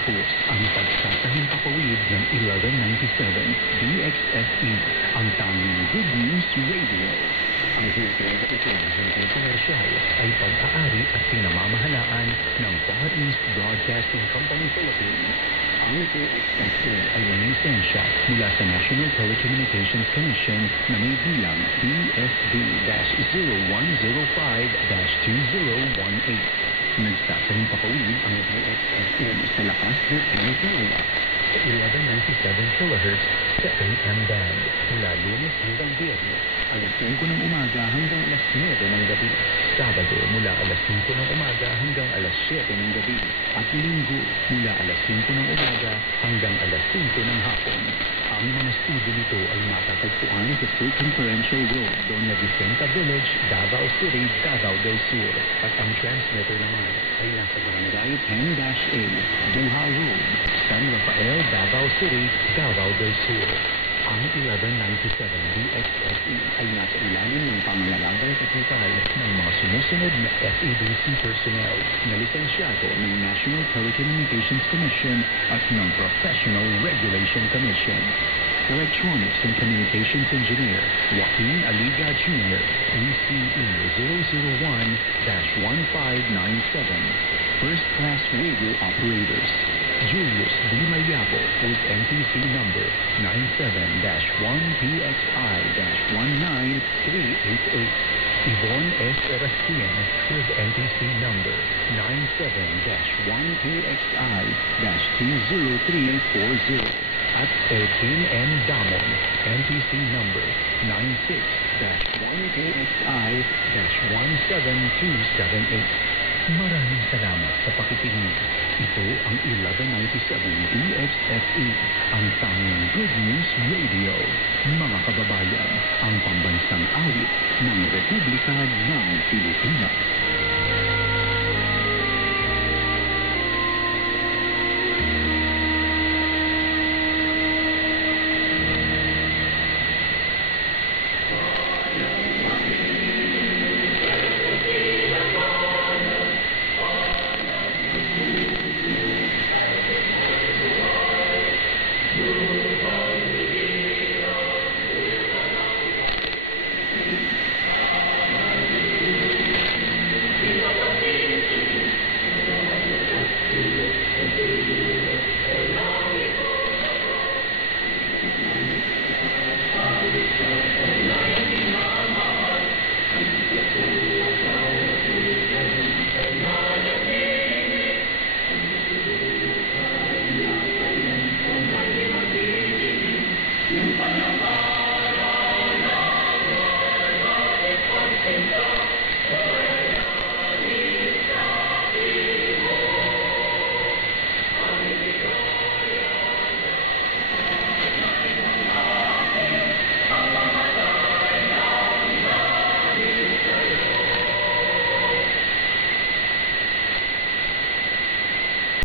Patapos ang pagtatahimpapawid ng 1197 DXSE, ang tanging good news radio. Ang hinatawag komersyal ay pag-aari at pinamamahalaan ng Far East Broadcasting Company Philippines. Ang DXSE ay ang lisensya mula sa National Telecommunications Commission na may bilang PSD-0105-2018. Nagsasahimpapawid ang DXSE sa lakas ng Pilipinas sa 1197 kHz sa AM band mula Lunes hanggang Biyernes, alas 5 ng umaga hanggang alas 9 ng gabi. Sabado mula alas 5 ng umaga hanggang alas 7 ng gabi. At Linggo mula alas 5 ng umaga hanggang alas 5 ng hapon. Ang mga studio nito ay matatagpuan sa Circumferential Road, Doña Vicenta Village, Davao City, Davao del Sur. At ang transmitter naman ay nasa Barangay 10-A, Buha Road, San Rafael, Davao City, Davao del Sur. Ang 1197 DXSE ay nasa ilalim ng panglalagay kapital ng mga sumusunod na FEBC personnel na lisensyado ng National Telecommunications Commission at ng Professional Regulation Commission. Electronics and Communications Engineer Joaquin Aliga Jr., ECE 001-1597. First Class Radio Operators Julius D. Mayapo with NTC number 97-1PXI-19388. Yvonne S. Erastian with NTC number 97-1PXI-20340. At Elkin M. Damon, NTC number 96-1PXI-17278. Maraming salamat sa pakikinig. Ito ang 1197 DXSE, ang tanging good news radio. Mga kababayan, ang pambansang awit ng Republika ng Pilipinas. Yung